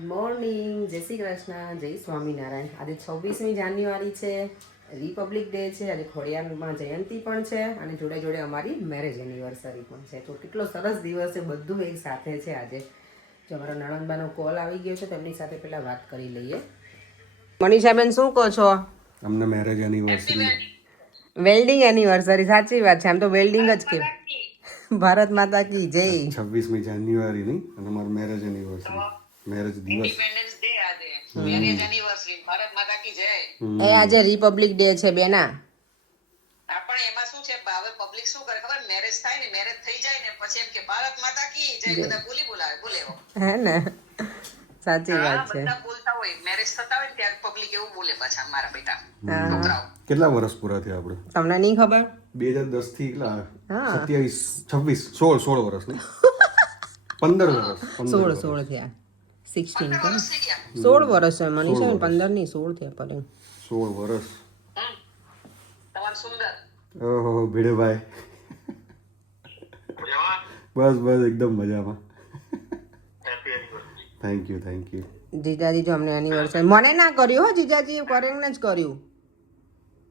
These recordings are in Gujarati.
ગુડ મોર્નિંગ, જય શ્રી કૃષ્ણ, જય સ્વામિનારાયણ. આજે 26મી જાન્યુઆરી છે, રિપબ્લિક ડે છે. આજે ખોડિયારમાં જયંતિ પણ છે અને જોડે જોડે અમારી મેરેજ એનિવર્સરી પણ છે. તો કેટલો સરસ દિવસ છે, બધું એક સાથે છે આજે. જો અમારા નણંદબાનો કોલ આવી ગયો છે, તેમની સાથે પહેલા વાત કરી લઈએ. મનીષાબેન શું કહો છો? અમને મેરેજ એનિવર્સરી, વેલ્ડિંગ એનિવર્સરી, સાચી વાત છે. આમ તો વેલ્ડિંગ જ કે ભારત માતા કી જય. 26મી જાન્યુઆરી ની અને અમારું મેરેજ એનિવર્સરી, મેરેજ દિવસ. ઇન્ડિપેન્ડન્સ ડે આજે, મેરેજ એનિવર્સરી, ભારત માતા કી જય. એ આજે રિપબ્લિક ડે છે બેના. પણ એમાં શું છે, હવે પબ્લિક શું કરે ખબર, મેરેજ થાય ને, મેરેજ થઈ જાય ને પછી એમ કે ભારત માતા કી જય, બધા બોલે એવો. હે ને, સાચી વાત છે. બધા બોલતા હોય, મેરેજ થતા હોય ને ત્યારે પબ્લિક એવું બોલે પાછા મારા બેટા છોકરાઓ. કેટલા વર્ષ પૂરા થયા આપણે? તમને નહીં ખબર? 2010 થી કેટલા? 27, 26, 16 વર્ષ નહીં, 15 વર્ષ. 16 થયા. 16 15 વર્ષ થઈ ગયા. 16 વર્ષ છે મનીષા, 15 નહીં 16 થયા પડે. 16 વર્ષ. તમારું સુંદર. ઓહો ભીડેભાઈ, બસ બસ એકદમ મજામાં. Thank you. જીજાજી જો અમને એનિવર્સરી મને ના કર્યું હો, જીજાજી કરેંગને જ કર્યું.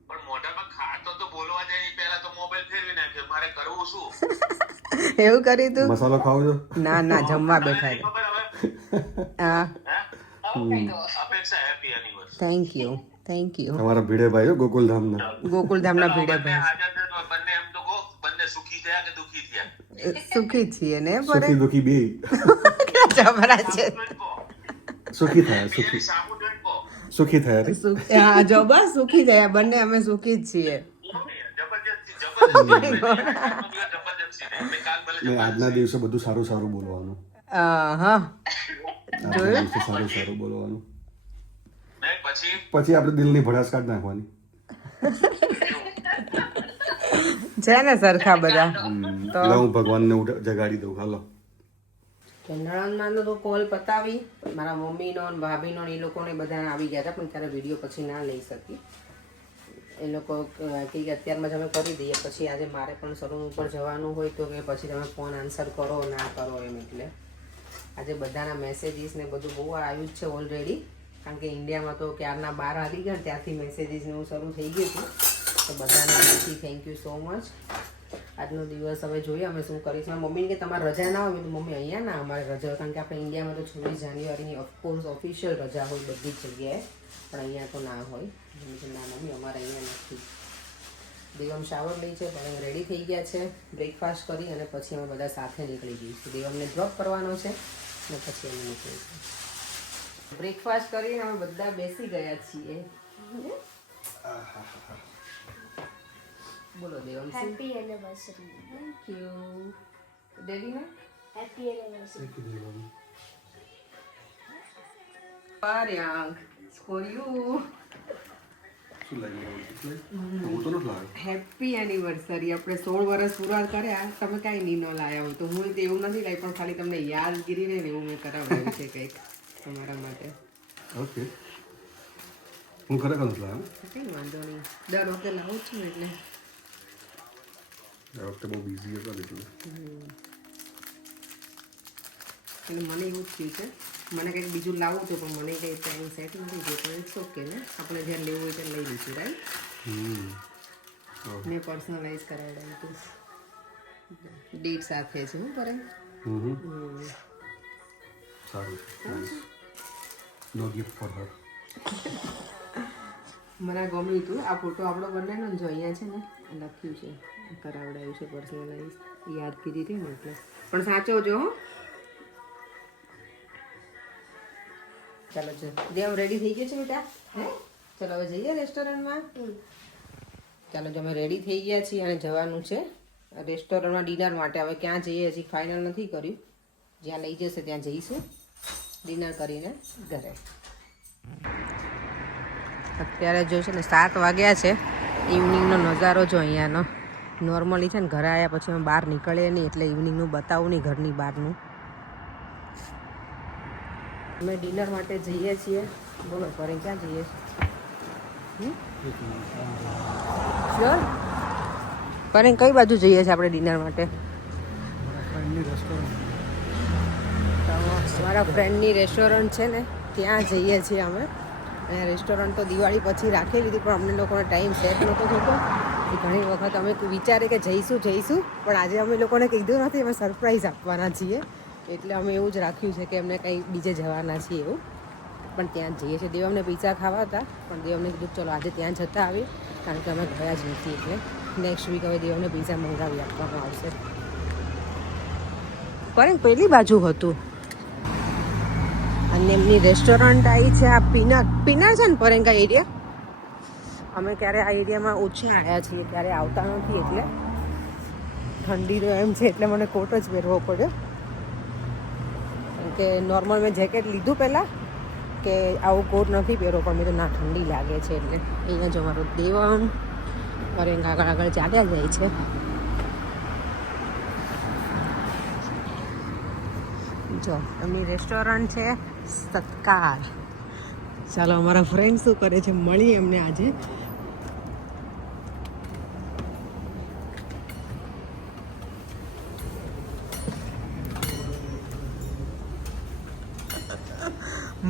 પણ મોઢામાં ખાતો તો બોલવા જાય પહેલા તો મોબાઈલ ફેરવી નાખ્યો, મારે કરવું શું? એવું કર્યું તું? મસાલો ખાવ છો? ના જમવા બેઠા હતા. ખબર હવે હા, અપેક્ષા હેપી એનિવર્સરી. Thank you. અમારા ભીડેભાઈ ગોકુલધામના. ગોકુલધામના ભીડેભાઈ. હાજર થયો, બંને એમ તો કહો, બંને સુખી થયા કે દુખી થયા? સુખી છીએ ને, સુખી દુખી બે. જબરા છે. સુખી થયા, સુખી સામુ જોઈને કહો. સુખી થયા રે. હા જો બસ સુખી થયા બંને, અમે સુખી જ છીએ. ને આજના દિવસે બધું સારું સારું બોલવાનું. હા આજના દિવસે સારું સારું બોલવાનું. પછી પછી આપણે દિલની ભડાસ કાઢ નાખવાની. છે ને સરખા બધા. એટલે હું ભગવાનને જગાડી દઉં. હાલો નણંદમાંનો તો કોલ પતાવી, મારા મમ્મીનો ને ભાભીનો ને એ લોકોને બધા આવી ગયા હતા, પણ ત્યારે વિડીયો પછી ના લઈ શકી. એ લોકો કે અત્યારમાં જ અમે કરી દઈએ, પછી આજે મારે પણ સલૂન ઉપર જવાનું હોય તો કે પછી તમે ફોન આન્સર કરો ના કરો એમ. એટલે આજે બધાના મેસેજીસ ને બધું બહુ આવ્યું જ છે ઓલરેડી, કારણ કે ઇન્ડિયામાં તો ક્યારના 12 આવી ગયા ત્યારથી મેસેજીસ ને એવું શરૂ થઈ ગયું હતું. તો બધાને દિલથી થેન્ક યુ સો મચ. આજનો દિવસ હવે જોઈએ અમે શું કરીશું. મમ્મીને કે તમારે રજા ના હોય, મેં તો મમ્મી અહીંયા ના અમારે રજા હોય, કારણ કે આપણે ઇન્ડિયામાં તો 26 જાન્યુઆરીની ઓફકોર્સ ઓફિશિયલ રજા હોય બધી જ જગ્યાએ, પણ અહીંયા તો ના હોય. ના મમ્મી અમારે અહીંયા નથી. દેવમ શાવર લઈ છે, પણ રેડી થઈ ગયા છે, બ્રેકફાસ્ટ કરી અને પછી અમે બધા સાથે નીકળી જઈશું. દેવમને ડ્રોપ કરવાનો છે અને પછી અમે નીકળીશું. બ્રેકફાસ્ટ કરીને અમે બધા બેસી ગયા છીએ. બોલો Devam. Happy anniversary. Thank you daddy ને હેપી એનિવર્સરી. પાર્યાંગ ફોર યુ. શું લાગ્યું? હું તો નથી લાવ્યો. Happy anniversary. આપણે 16 વર્ષ પૂરા કર્યા, તમે કાંઈ નહીં ન લાવ્યા હોય તો હું તો એવું નથી લાવી, પણ ખાલી તમને યાદગીરી ને એવું મેં કરાવડાવ્યું છે કંઈક તમારા માટે. ઓકે, હું ખરેખર નથી લાવ્યો. કંઈ વાંધો નહીં, દર વખતે લાવું છું એટલે. આ વખતે બહુ બિઝી હતો એટલે મને એવું જ થયું છે, મને કંઈક બીજું લાવવું હતું પણ મને કંઈ ટાઈમ સેટ નથી થયો, તો ઇટ્સ ઓકે ને, આપણે જ્યારે લેવું હોય ત્યારે લઈ લઈશું. રાઈટ, મેં પર્સનલાઇઝ કરાવડાવ્યું હતું, ડેટ સાથે છે. હું કરે સારું. નો ગિફ્ટ ફોર હર. મને ગમ્યું હતું આ ફોટો આપણો બંનેનો, જો અહીંયા છે ને લખ્યું છે, કરાવડાવ્યું છે પર્સનલાઇઝ, યાદગીરી હતી ને એટલે. પણ સાચો જો. ચાલો જો દેવ રેડી થઈ ગયો છે બેટા. ચાલો હવે જઈએ રેસ્ટોરન્ટમાં. ચાલો જો અમે રેડી થઈ ગયા છીએ અને જવાનું છે રેસ્ટોરન્ટમાં ડિનર માટે. હવે ક્યાં જઈએ હજી ફાઇનલ નથી કર્યું, જ્યાં લઈ જશે ત્યાં જઈશું ડિનર કરીને ઘરે. અત્યારે જો છે ને 7 વાગ્યા છે, ઇવનિંગનો નજારો જો અહીંયાનો. નોર્મલી છે ને ઘરે આવ્યા પછી અમે બહાર નીકળીએ નહીં, એટલે ઇવનિંગનું બતાવું નહીં ઘરની બહારનું. અમે ડિનર માટે જઈએ છીએ. બોલો ફરે ક્યાં જઈએ? શ્યોર ફરે કઈ બાજુ જઈએ છીએ આપણે ડિનર માટે? મારા ફ્રેન્ડની રેસ્ટોરન્ટ છે ને ત્યાં જઈએ છીએ અમે. અને રેસ્ટોરન્ટ તો દિવાળી પછી રાખી લીધી, પણ અમને લોકોને ટાઈમ સેટ નહોતો થતો. ઘણી વખત અમે વિચારે કે જઈશું પણ આજે અમે લોકોને કીધું નથી, અમે સરપ્રાઈઝ આપવાના છીએ. એટલે અમે એવું જ રાખ્યું છે કે અમને કંઈ બીજે જવાના છીએ એવું. પણ ત્યાં જઈએ છીએ. દેવમને પિઝા ખાવા હતા, પણ દેવને કીધું ચલો આજે ત્યાં જતા આવીએ, કારણ કે અમે ગયા જ નથી. એટલે નેક્સ્ટ વીક હવે દેવને પિઝા મંગાવી આપવામાં આવશે. પણ પેલી બાજુ હતું. અને એમની રેસ્ટોરન્ટ આવી છે આ પીનર છે ને પરેંગા એરિયા. અમે ક્યારે આ એરિયામાં ઓછા આવ્યા છીએ, ત્યારે આવતા નથી. એટલે ઠંડીનો એમ છે એટલે મને કોટ જ પહેરવો પડ્યો. કેમ કે નોર્મલ મેં જેકેટ લીધું પહેલાં કે આવું કોટ નથી પહેરવો, પણ મેં તો ના ઠંડી લાગે છે. એટલે અહીંયા જો મારો દેવમ પરેંગા આગળ ચાલ્યા જાય છે. જો એમની રેસ્ટોરન્ટ છે સત્કાર. ચાલો અમારા ફ્રેન્ડ શું કરે છે મળીએ એમને આજે.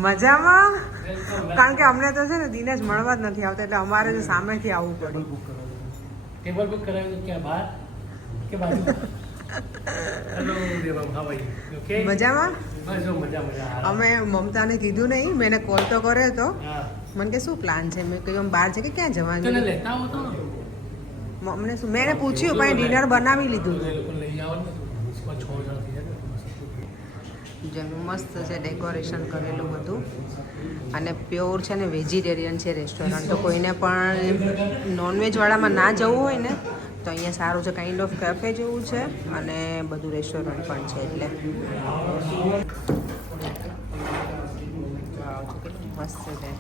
મજામાં? કારણ કે અમને તો છે ને દિનેશ મળવા જ નથી આવતા, એટલે અમારે તો સામેથી આવવું પડ્યું. टेबल बुक कराए तो क्या बाहर के बाजू hello Devam how are you okay મજામાં? બસ જો મજા અમે મમતાને કીધું નહીં, મેં એને કોલ તો કર્યો હતો. હા મને કે શું પ્લાન છે? મેં કહ્યું આમ બહાર છે કે ક્યાં તને જવાનું. લેતા હો તો અમને શું, મેં એને પૂછ્યું પણ ડિનર બનાવી લીધું. એ લોકો લઈ આવો ને તો 6 જણ થઈ જાય. જેનું મસ્ત છે ડેકોરેશન કરેલું બધું. અને પ્યોર છે ને વેજીટેરિયન છે રેસ્ટોરન્ટ. તો કોઈને પણ નોનવેજવાળામાં ના જવું હોય ને તો અહીંયા સારું છે. કાઇન્ડ ઓફ કેફે જેવું છે અને બધું રેસ્ટોરન્ટ પણ છે. એટલે મસ્ત છે.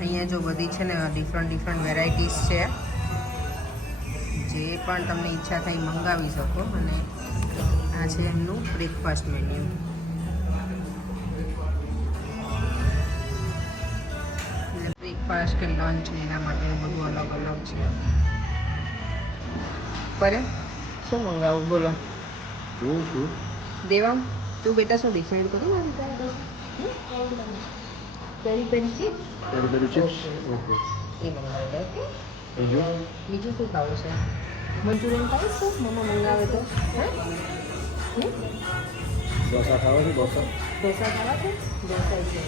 અહીંયા જો બધી છે ને ડિફરન્ટ વેરાયટીઝ છે. જે પણ તમને ઈચ્છા થાય મંગાવી શકો. અને આ છે એમનું બ્રેકફાસ્ટ મેન્યુ. બ્રેકફાસ્ટ કે લંચ એના માટે બધું અલગ અલગ છે. પર શું મંગાવું બોલો દેવામ? તું બેટા શું ડિસાઈડ કર્યું? પેરી પેરી ચીપ્સ એ મંગાવી દે. બીજું શું ખાવું છે? મંચુરિયન ખાવીશ તો મમ્મા મંગાવે તો. હે ઢોસા ખાવા છે? ઢોસા ખાવા છે? ઢોસા છે,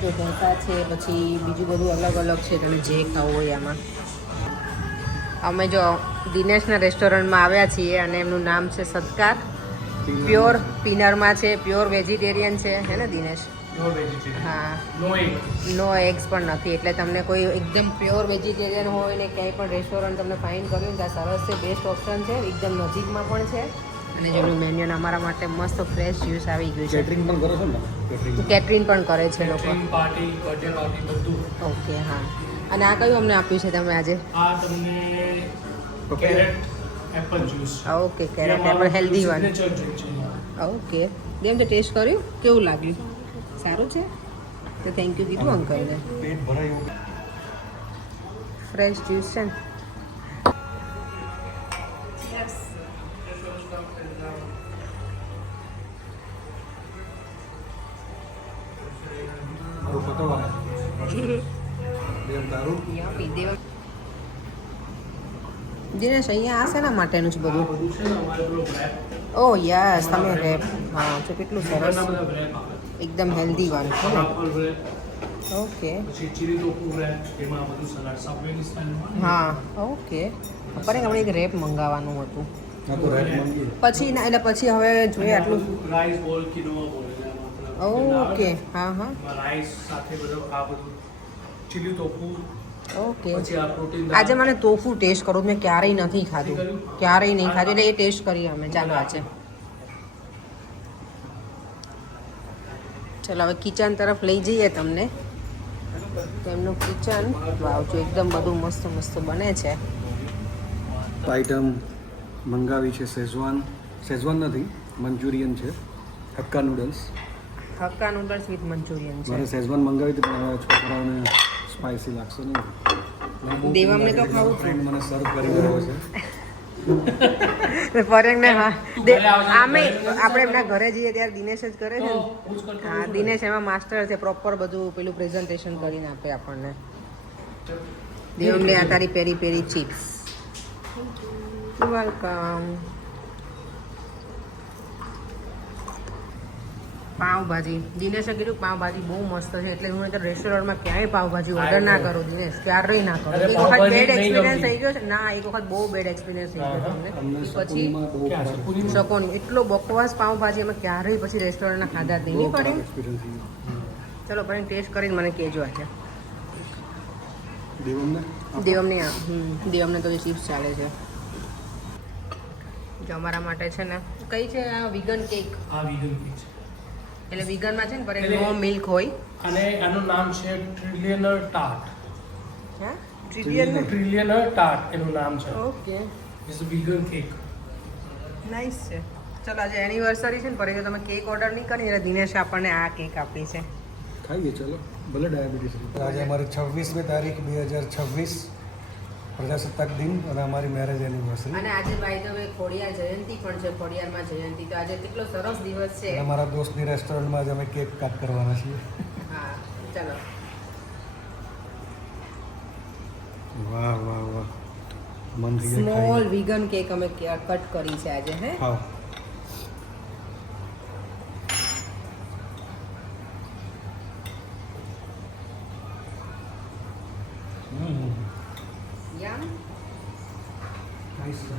તો ઢોસા છે. પછી બીજું બધું અલગ અલગ છે, તમે જે ખાવું હોય આમાં. અમે જો દિનેશના રેસ્ટોરન્ટમાં આવ્યા છીએ અને એમનું નામ છે સત્કાર. પ્યોર પીનરમાં છે, પ્યોર વેજીટેરિયન છે, હે ને દિનેશ? નો વેજીટેરિયન હા, નો એગ નો એગ્સ પણ નથી. એટલે તમને કોઈ એકદમ પ્યોર વેજીટેરિયન હોય ને ક્યાંય પણ રેસ્ટોરન્ટ તમને ફાઇન કર્યું ને ત્યાં સરસ છે, બેસ્ટ ઓપ્શન છે. એકદમ નજીકમાં પણ છે. અને જેનું મેન્યુ અમારા માટે મસ્ત ફ્રેશ જ્યુસ આવી ગયું છે. કેટરિંગ પણ કરો છો ને? કેટરિંગ પણ કરે છે લોકો. પાર્ટી બર્થડે પાર્ટી બધું. ઓકે હા. અને આ કયું અમને આપ્યું છે તમે આજે? આ તમને carrot apple juice okay, carrot apple healthy one. Signature drink છે. ઓકે, કેમ છે? ટેસ્ટ કર્યું? કેવું લાગ્યું? સારું છે? તો થેન્ક યુ કીધું અંકલને. પેટ ભરાય એવું. ફ્રેશ જ્યુસ છે ને? મારું પકડવા તારું દિનેશ અહીંયા આ શેના માટેનું છે બધું? બધું છે ને અમારે પેલો wrap. ઓ યસ, તમે રેપ. હા, તો કેટલું સરસ. ઘણા બધા wrap આવે. એકદમ હેલ્ધી વન છે ને? Apple wrap, okay. પછી ચીલી ટોફુ wrap, એમાં બધું સલાડ સબવેની સ્ટાઇલમાં. હા, ઓકે. પર આપણે એક રેપ મંગાવવાનું હતું. આ તો રાઈટ માંગી પછી ના, એટલે પછી હવે જોઈએ આટલું. રાઈસ બોલ કિનોવા બોલ ઓકે, હા હા, રાઈસ સાથે બધું આ બધું ચીલી ટોફુ, ઓકે. પછી આ પ્રોટીન આજે મને તોફુ ટેસ્ટ કરું. મેં ક્યારેય નથી ખાધું, ક્યારેય નહીં ખાધું. એટલે એ ટેસ્ટ કરીએ અમે. ચાલો આજે ચલો હવે કિચન તરફ લઈ જઈએ તમને. તેમનું કિચન વાવ, જો એકદમ બધું મસ્ત મસ્ત બને છે. આઈટમ મંગાવી છે શેઝવાન નથી, મંચુરિયન છે, hakka noodles. Hakka noodles with Manchurian છે. મારે શેઝવાન મંગાવી હતી પણ હવે છોકરાઓને સ્પાઈસી લાગશે નહીં. દેવામને તો ખાવું ફ્રેન્ડ મને સર્વ કરી રહ્યો છે. પરેંગને હા તું ઘરે આવજે, આમે ઘરે આપણે એમના ઘરે જઈએ ત્યારે દિનેશ જ કરે છે તો ને. હું જ કરતો હા દિનેશ એમાં માસ્ટર છે, પ્રોપર બધું પેલું પ્રેઝન્ટેશન કરીને આપે આપણને. દેવમને આ તારી પેરી પેરી ચિપ્સ. વેલકમ. પાવભાજી દિનેશે કીધું પાવભાજી બહુ મસ્ત છે, એટલે હું રેસ્ટોરન્ટમાં ક્યાંય પાવભાજી ઓર્ડર ના કરું દિનેશ, ક્યારેય ના કરું. અરે એક વખત પાવભાજી બેડ નહીં એક્સપિરિયન્સ ગમતી. થઈ ગયો છે. ના એક વખત બહુ બેડ એક્સપિરિયન્સ થઈ ગયો તમને. અમને પછી સપોર્ટમાં બહુ ક્યાં છે? પુરીમાં? શકોની એટલો બકવાસ પાવભાજી અમે ક્યારેય પછી રેસ્ટોરન્ટના ખાધા જ નહીં પડે. એક્સપિરિયન્સ. ચલો પણ ટેસ્ટ કરીને મને કહેજો આજે. દેવમને દેવમની દેવમને તો જે ચિપ્સ ચાલે છે. જો અમારા માટે છે ને કઈ છે આ વિગન કેક, આ vegan cake છે. એટલે વિગનમાં છે ને પર એટલે- નો મિલ્ક હોય. અને આનું નામ છે ટ્રિલિયનર ટાર્ટ. હા ટ્રિલિયન. ટ્રિલિયનર ટાર્ટ એનું નામ છે. Okay it's a vegan cake. Nice છે. ચલો આજે એનિવર્સરી છે ને પર તમે કેક ઓર્ડર નહીં કરી એટલે દિનેશે આપણને આ કેક આપી છે. ખાઈએ ચલો, ભલે ડાયાબિટીસ. આજે અમારી 26મી તારીખ 2026 પ્રજાસત્તાક દિન અને અમારી મેરેજ એનિવર્સરી. અને આજે બાય ધ વે ખોડિયાર જયંતિ પણ છે, ખોડિયારમાં જયંતિ. તો આજે કેટલો સરસ દિવસ છે. અને અમારા દોસ્તની રેસ્ટોરન્ટમાં જ અમે કેક કાપ કરવાના છીએ. હા ચલો. વાહ વાહ વાહ, મન થઈ જાય સ્મોલ ખાઈને. વિગન કેક અમે કટ કરી છે આજે. હે હા યમ. નાઈસ છે.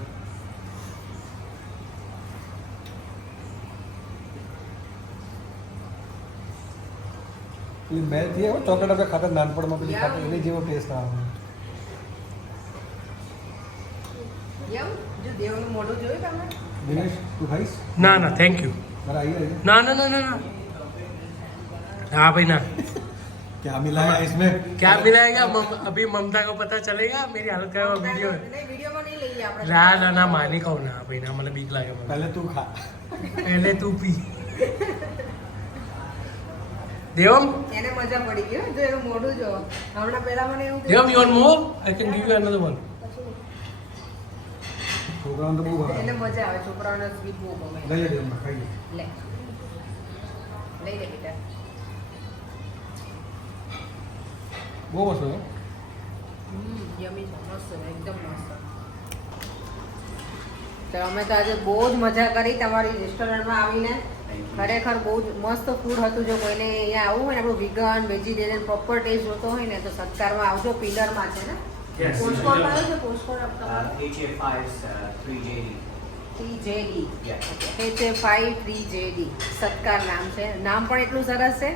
પેલી મેં થી ચોકલેટ આપણે ખાતા નાનપણમાં પેલી ખાતા એની જેવો ટેસ્ટ આવે. યમ. જો દેવનું મોઢું જોયું તમે? દિનેશ તું ખાઈશ? ના ના થેન્ક યુ. મારા આવી ના ના ના ના ના. हाँ भाई ना, क्या मिला है इसमें? क्या मिलाएगा अभी ममता को पता चलेगा मेरी हालत क्या है वीडियो નહીં વિડીયોમાં નહીં લઈએ આપણે. ના ના ના માની કહું ના ભાઈ ના મને બીક લાગે મને. पहले तू खा. पहले तू पी. देवम એને મજા પડી ગઈ હો, જો એનું મોઢું જો. હમણાં પહેલા મને એવું देवम you want more? I can give you another one. છોકરાઓને તો બહુ ભાવે. એને મજા આવે. છોકરાઓને સ્વીટ બહુ ગમે. લઈ લે દેવમાં, ખાઈ લે. લે લઈ લે બેટા. બહુ મસ્ત છે. યમી છે, મસ્ત છે, એકદમ મસ્ત. તો અમે તો આજે બહુ જ મજા કરી તમારી રેસ્ટોરન્ટમાં આવીને. ખરેખર બહુ જ મસ્ત ફૂડ હતું. જો કોઈને અહીંયા આવવું હોય ને આપણું વિગન વેજીટેરિયન પ્રોપર ટેસ્ટ જોતો હોય ને તો સત્કારમાં આવજો. પિલરમાં છે ને Yes. પોસ્ટકોડ આવ્યો છે. પોસ્ટકોડ તમારો HA5's 3JD. 3JD. Yeah. HA5 3JD સત્કાર નામ છે. નામ પણ એટલું સરસ છે,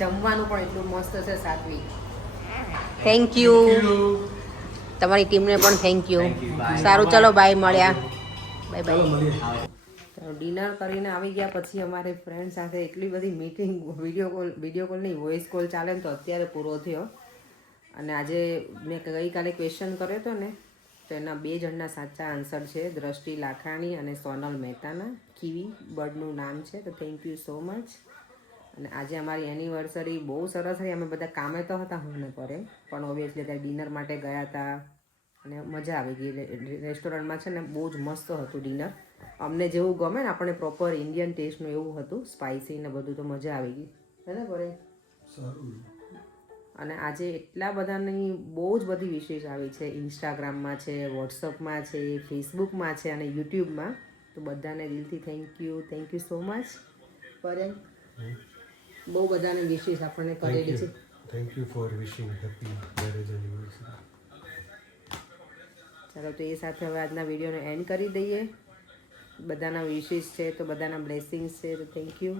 જમવાનું પણ એટલું મસ્ત છે. સાત્વિક. Thank you. તમારી ટીમને પણ thank you. Thank you. Bye. સારું ચલો બાય, મળ્યા. બાય ચાલો બાય. મળીએ. ડિનર કરીને આવી ગયા પછી અમારે ફ્રેન્ડ સાથે એટલી બધી મીટિંગ, વિડીયો કોલ નહીં, વોઇસ કોલ ચાલે ને તો અત્યારે પૂરો થયો. અને આજે મેં ગઈકાલે ક્વેશ્ચન કર્યો હતો ને તો એના 2 જણના સાચા આન્સર છે, દ્રષ્ટિ લાખાણી અને સોનલ મહેતાના. કીવી બર્ડનું નામ છે. તો થેન્ક યુ સો મચ. અને આજે અમારી એનિવર્સરી બહુ સરસ રહી. અમે બધા કામે તો હતા હું ને પરે, પણ ઓબ્વિયસલી ત્યાં ડિનર માટે ગયા હતા અને મજા આવી ગઈ. રેસ્ટોરન્ટમાં છે ને બહુ જ મસ્ત હતું ડિનર. અમને જેવું ગમે ને આપણે પ્રોપર ઇન્ડિયન ટેસ્ટનું એવું હતું, સ્પાઇસી ને બધું. તો મજા આવી ગઈ હે ને પરે. સારું. અને આજે એટલા બધાની બહુ જ બધી વિશેષ આવી છે. ઇન્સ્ટાગ્રામમાં છે, વોટ્સઅપમાં છે, ફેસબુકમાં છે અને યુટ્યુબમાં. તો બધાને દિલથી થેન્ક યુ સો મચ. પરે બહુ બધાને વિશેષ આપણને કરેલી છે. Thank you for wishing happy marriage anniversary. ચાલો તો એ સાથે હવે આજના વિડીયોને એન્ડ કરી દઈએ. બધાના વિશેષ છે તો બધાના બ્લેસિંગ્સ છે. તો થેન્ક યુ.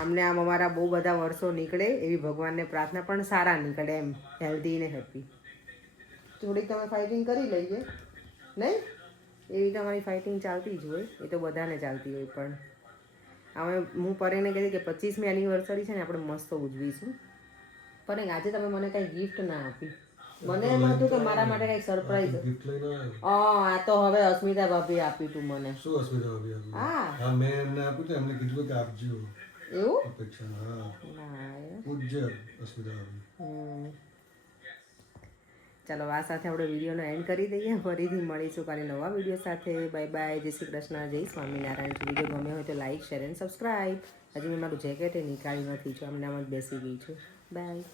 આમને આમ અમારા બહુ બધા વર્ષો નીકળે એવી ભગવાનને પ્રાર્થના, પણ સારા નીકળે એમ, હેલ્ધી ને હેપી. થોડીક તમે ફાઇટિંગ કરી લઈએ નહીં, એવી તમારી ફાઇટિંગ ચાલતી જ હોય, એ તો બધાને ચાલતી હોય. પણ હવે હું પરેને કહેતી કે 25મી એનિવર્સરી છે ને આપણે મસ્ત ઉજવીશું. પરે આજે તમે મને કંઈ ગિફ્ટ ના આપી. મને એમ હતું કે મારા માટે કંઈક સરપ્રાઈઝ. ગિફ્ટ લઈને આવ્યો. આ તો હવે અસ્મિતા ભાભી આપી તું મને. શું અસ્મિતા ભાભી આપ્યું? હા. હા, મેં એમને આપ્યું તો એમને કીધું કે આપજો. એવું અપેક્ષા. હા, ના પૂજ્ય અસ્મિતા ભાભી. ચાલો આ સાથે આપણે વિડીયોનો એન્ડ કરી દઈએ. ફરીથી મળીશું કાલે નવા વિડીયો સાથે. Bye bye. જય શ્રી કૃષ્ણ. જય સ્વામિનારાયણ. જો વિડીયો ગમ્યો હોય તો લાઈક શેર એન્ડ સબસ્ક્રાઈબ. હજી મેં મારું જેકેટ નીકાળી નથી, જો આમ નામ જ બેસી ગઈ છું. બાય.